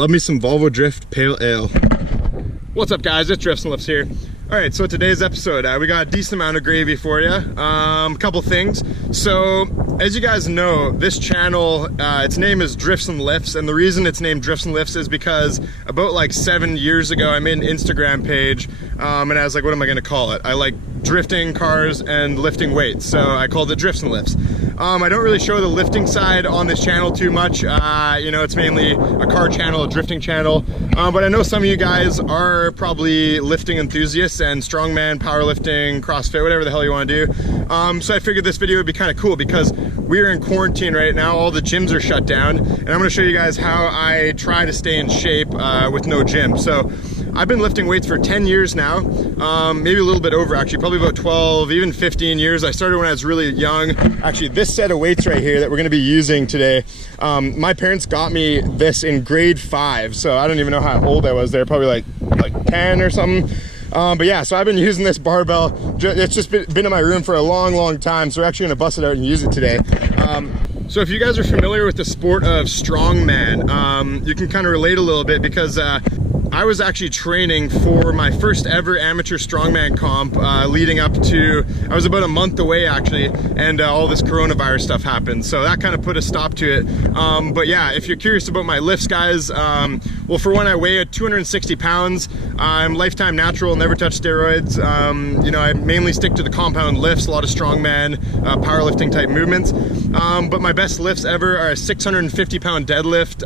Love me some Volvo Drift Pale Ale. What's up guys, it's Drifts and Lifts here. Alright, so today's episode, we got a decent amount of gravy for you. Couple things. So, as you guys know, this channel, its name is Drifts and Lifts, and the reason it's named Drifts and Lifts is because about like 7 years ago, I made an Instagram page, and I was like, what am I gonna call it? I like drifting cars and lifting weights, so I called it Drifts and Lifts. I don't really show the lifting side on this channel too much. You know, it's mainly a car channel, a drifting channel, but I know some of you guys are probably lifting enthusiasts and strongman, powerlifting, CrossFit, whatever the hell you want to do. So I figured this video would be kind of cool because we're in quarantine right now. All the gyms are shut down, and I'm going to show you guys how I try to stay in shape with no gym. So I've been lifting weights for 10 years now, maybe a little bit over actually, probably about 12, even 15 years. I started when I was really young. Actually, this set of weights right here that we're gonna be using today, my parents got me this in grade 5, so I don't even know how old I was there, probably like 10 or something. But yeah, so I've been using this barbell. It's just been in my room for a long time, so we're actually gonna bust it out and use it today. So if you guys are familiar with the sport of strongman, you can kind of relate a little bit because I was actually training for my first ever amateur strongman comp leading up to, I was about a month away actually, and all this coronavirus stuff happened. So that kind of put a stop to it. But yeah, if you're curious about my lifts, guys, well, for one, I weigh 260 pounds. I'm lifetime natural, never touch steroids. You know, I mainly stick to the compound lifts, a lot of strongman, powerlifting type movements. But my best lifts ever are a 650 pound deadlift.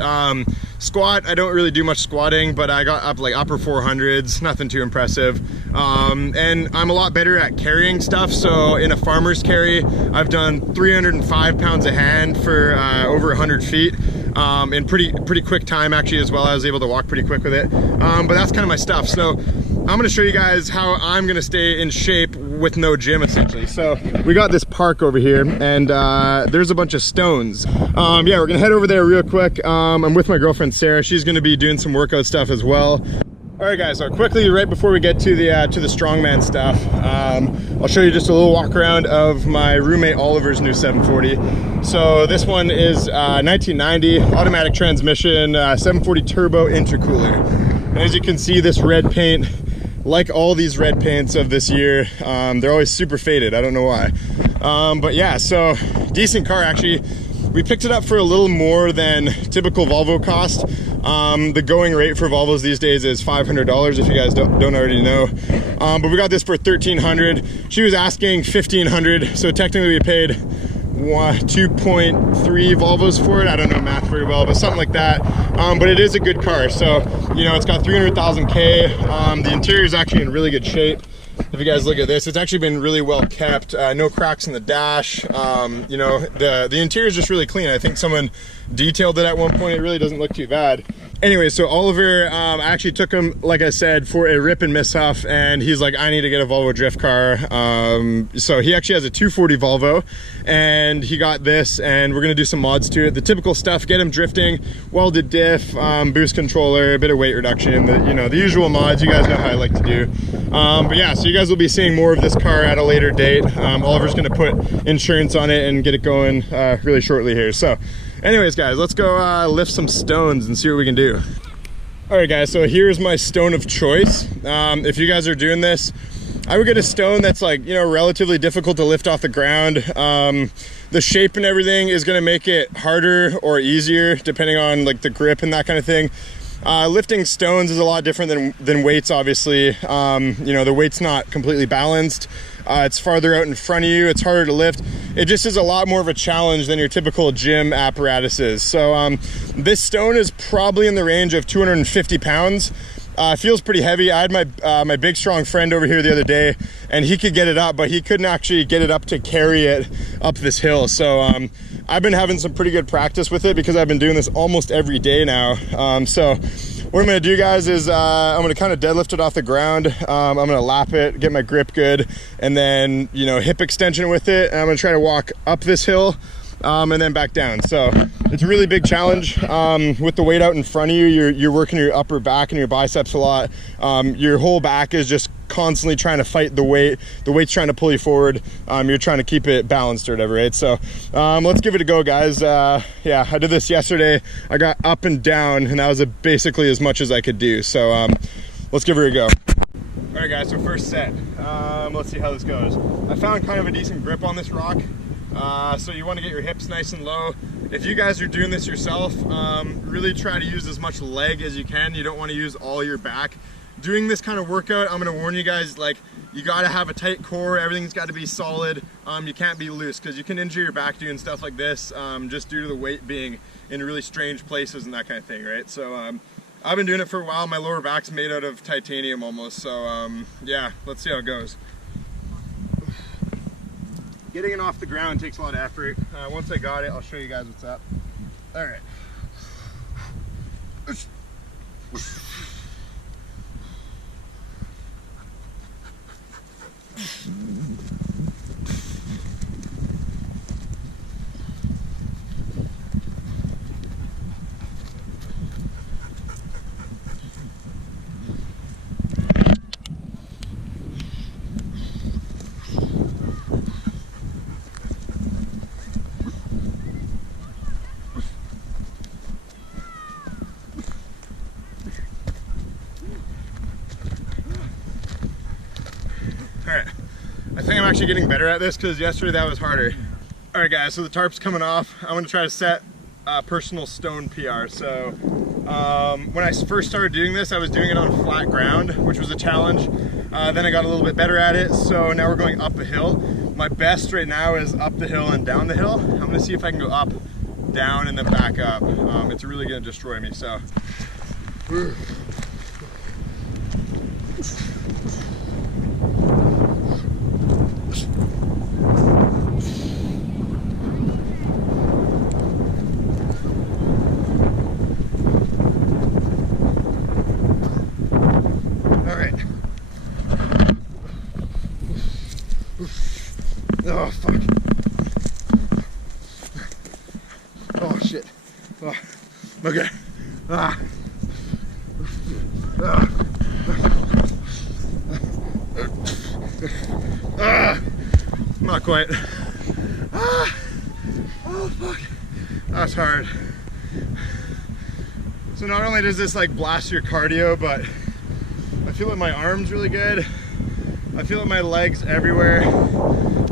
Squat, I don't really do much squatting, but I got up like upper 400s, nothing too impressive. And I'm a lot better at carrying stuff. So in a farmer's carry, I've done 305 pounds a hand for over 100 feet. In pretty quick time actually as well. I was able to walk pretty quick with it. But that's kind of my stuff. So I'm gonna show you guys how I'm gonna stay in shape with no gym essentially. So we got this park over here, and there's a bunch of stones. Yeah, we're gonna head over there real quick. I'm with my girlfriend Sarah. She's gonna be doing some workout stuff as well. All right guys, so quickly right before we get to the strongman stuff, I'll show you just a little walk around of my roommate Oliver's new 740. So this one is 1990 automatic transmission, 740 turbo intercooler. And as you can see, this red paint, like all these red paints of this year, they're always super faded. I don't know why. But yeah, so decent car actually. We picked it up for a little more than typical Volvo cost. The going rate for Volvos these days is $500 if you guys don't already know. But we got this for $1,300. She was asking $1,500, so technically we paid 2.3 Volvos for it. I don't know math very well, but something like that. But it is a good car. So, you know, it's got 300,000 K. The interior is actually in really good shape. If you guys look at this, it's actually been really well kept. No cracks in the dash. You know, the interior is just really clean. I think someone detailed it at one point. It really doesn't look too bad. Anyway, so Oliver, I actually took him, like I said, for a rip and miss huff, and he's like, I need to get a Volvo drift car. So he actually has a 240 Volvo, and he got this, and we're gonna do some mods to it. The typical stuff, get him drifting, welded diff, boost controller, a bit of weight reduction, the usual mods. You guys know how I like to do. But yeah, so you guys will be seeing more of this car at a later date. Oliver's gonna put insurance on it and get it going really shortly here. So anyways guys, let's go lift some stones and see what we can do. All right guys, so here's my stone of choice. If you guys are doing this, I would get a stone that's like, you know, relatively difficult to lift off the ground. The shape and everything is gonna make it harder or easier depending on like the grip and that kind of thing. Lifting stones is a lot different than weights, obviously. You know, the weight's not completely balanced. It's farther out in front of you. It's harder to lift. It just is a lot more of a challenge than your typical gym apparatuses. So this stone is probably in the range of 250 pounds. Feels pretty heavy. I had my big strong friend over here the other day, and he could get it up, but he couldn't actually get it up to carry it up this hill. So I've been having some pretty good practice with it because I've been doing this almost every day now. So what I'm gonna do, guys, is I'm gonna kind of deadlift it off the ground. I'm gonna lap it, get my grip good, and then, you know, hip extension with it. And I'm gonna try to walk up this hill and then back down. So it's a really big challenge. With the weight out in front of you, you're working your upper back and your biceps a lot. Your whole back is just constantly trying to fight the weight. The weight's trying to pull you forward. You're trying to keep it balanced or whatever, right? So let's give it a go, guys. Yeah, I did this yesterday. I got up and down, and that was basically as much as I could do. So let's give it a go. All right, guys, so first set. Let's see how this goes. I found kind of a decent grip on this rock. So you want to get your hips nice and low. If you guys are doing this yourself, really try to use as much leg as you can. You don't want to use all your back. Doing this kind of workout, I'm going to warn you guys, like, you got to have a tight core. Everything's got to be solid. You can't be loose, because you can injure your back doing stuff like this, just due to the weight being in really strange places and that kind of thing, right? So I've been doing it for a while. My lower back's made out of titanium almost. So yeah, let's see how it goes. Getting it off the ground takes a lot of effort. Once I got it, I'll show you guys what's up. All right. Alright, I think I'm actually getting better at this because yesterday that was harder. Alright guys, so the tarp's coming off. I'm going to try to set a personal stone PR. So when I first started doing this, I was doing it on flat ground, which was a challenge. Then I got a little bit better at it, so now we're going up a hill. My best right now is up the hill and down the hill. I'm going to see if I can go up, down, and then back up. It's really going to destroy me, so. Oh, fuck. Oh, shit. Oh, okay. Not quite. Oh, fuck. That's hard. So not only does this like blast your cardio, but I feel like my arms really good. I feel like my legs everywhere,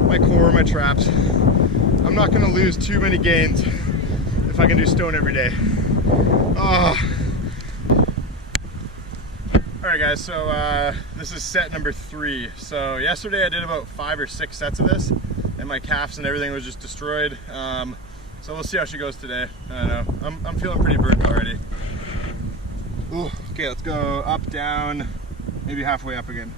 my core, my traps. I'm not gonna lose too many gains if I can do stone every day. Oh. All right guys, so this is set number 3. So yesterday I did about 5 or 6 sets of this, and my calves and everything was just destroyed. So we'll see how she goes today. I don't know, I'm feeling pretty burnt already. Ooh. Okay, let's go up, down, maybe halfway up again.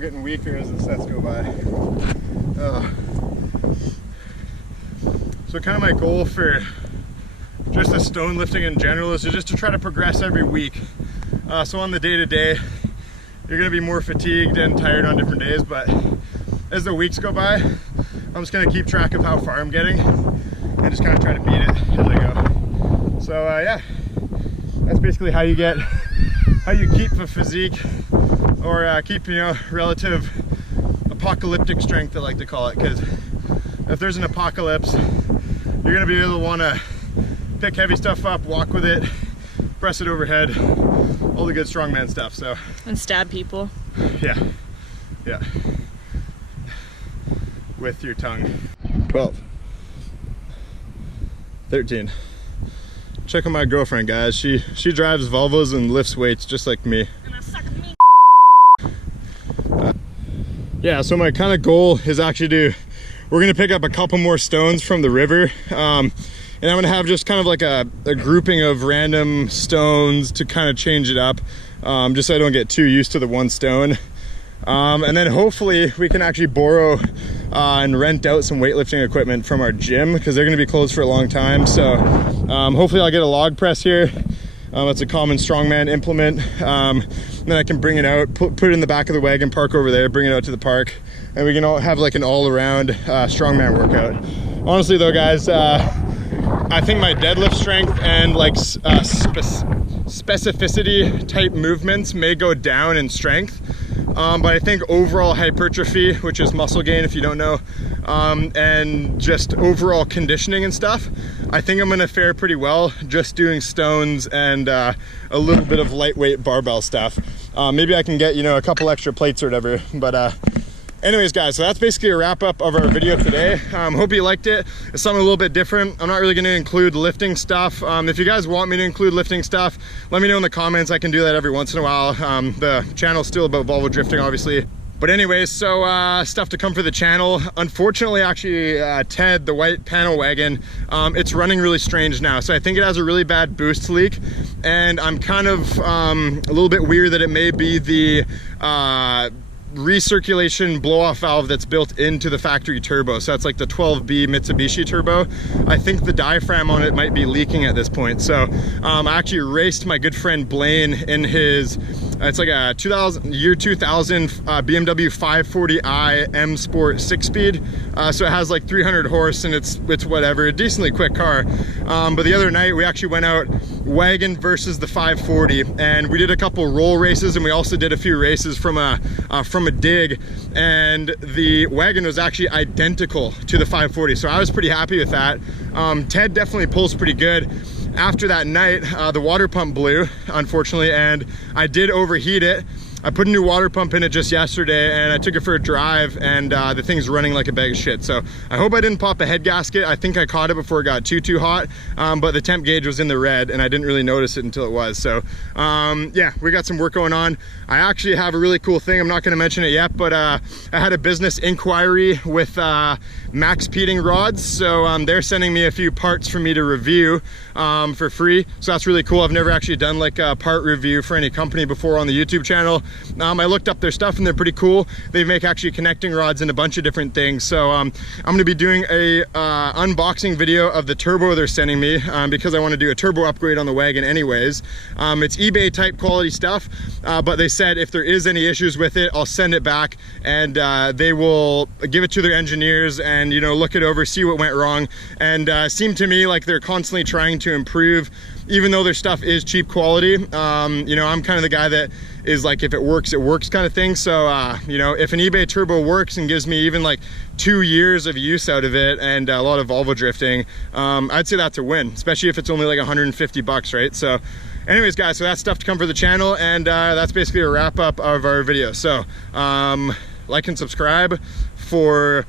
Getting weaker as the sets go by. So kind of my goal for just the stone lifting in general is just to try to progress every week. So on the day-to-day, you're going to be more fatigued and tired on different days, but as the weeks go by, I'm just going to keep track of how far I'm getting and just kind of try to beat it as I go. So yeah, that's basically how you keep a physique, or keep, you know, relative apocalyptic strength, I like to call it, because if there's an apocalypse, you're gonna be able to want to pick heavy stuff up, walk with it, press it overhead, all the good strongman stuff. So and stab people. Yeah, with your tongue. 12, 13. Check on my girlfriend, guys. She drives Volvos and lifts weights just like me. Yeah, so my kind of goal is actually to we're gonna pick up a couple more stones from the river, and I'm gonna have just kind of like a grouping of random stones to kind of change it up, just so I don't get too used to the one stone. And then hopefully we can actually borrow and rent out some weightlifting equipment from our gym, because they're going to be closed for a long time. So hopefully I'll get a log press here. That's a common strongman implement. Then I can bring it out, put it in the back of the wagon, park over there, bring it out to the park, and we can all have like an all-around strongman workout. Honestly though, guys, I think my deadlift strength and like specificity type movements may go down in strength, but I think overall hypertrophy, which is muscle gain if you don't know, and just overall conditioning and stuff, I think I'm gonna fare pretty well just doing stones and a little bit of lightweight barbell stuff. Maybe I can get, you know, a couple extra plates or whatever, but anyways guys, so that's basically a wrap up of our video today. Hope you liked it. It's something a little bit different. I'm not really going to include lifting stuff. If you guys want me to include lifting stuff, let me know in the comments. I can do that every once in a while. The channel's still about Volvo drifting, obviously. But anyways, so stuff to come for the channel. Unfortunately, actually, Ted, the white panel wagon, it's running really strange now. So I think it has a really bad boost leak, and I'm kind of a little bit weird that it may be the recirculation blow-off valve that's built into the factory turbo. So that's like the 12B Mitsubishi turbo. I think the diaphragm on it might be leaking at this point. So I actually raced my good friend Blaine in his it's like a 2000 BMW 540i M Sport 6-speed. So it has like 300 horse, and it's whatever, a decently quick car. But the other night we actually went out wagon versus the 540, and we did a couple roll races, and we also did a few races from a dig, and the wagon was actually identical to the 540. So I was pretty happy with that. Ted definitely pulls pretty good. After that night, the water pump blew, unfortunately, and I did overheat it. I put a new water pump in it just yesterday, and I took it for a drive, and the thing's running like a bag of shit. So I hope I didn't pop a head gasket. I think I caught it before it got too hot, but the temp gauge was in the red, and I didn't really notice it until it was. So yeah, we got some work going on. I actually have a really cool thing. I'm not going to mention it yet, but I had a business inquiry with Max Peating Rods. So they're sending me a few parts for me to review for free. So that's really cool. I've never actually done like a part review for any company before on the YouTube channel. I looked up their stuff, and they're pretty cool. They make actually connecting rods and a bunch of different things. So I'm going to be doing a unboxing video of the turbo they're sending me, because I want to do a turbo upgrade on the wagon anyways. It's eBay type quality stuff, but they said if there is any issues with it, I'll send it back, and they will give it to their engineers and, you know, look it over, see what went wrong. And seemed to me like they're constantly trying to improve, even though their stuff is cheap quality. You know, I'm kind of the guy that is like, if it works kind of thing. So you know, if an eBay turbo works and gives me even like 2 years of use out of it and a lot of Volvo drifting, I'd say that's a win, especially if it's only like 150 bucks, right? So anyways guys, so that's stuff to come for the channel, and that's basically a wrap up of our video. So like and subscribe for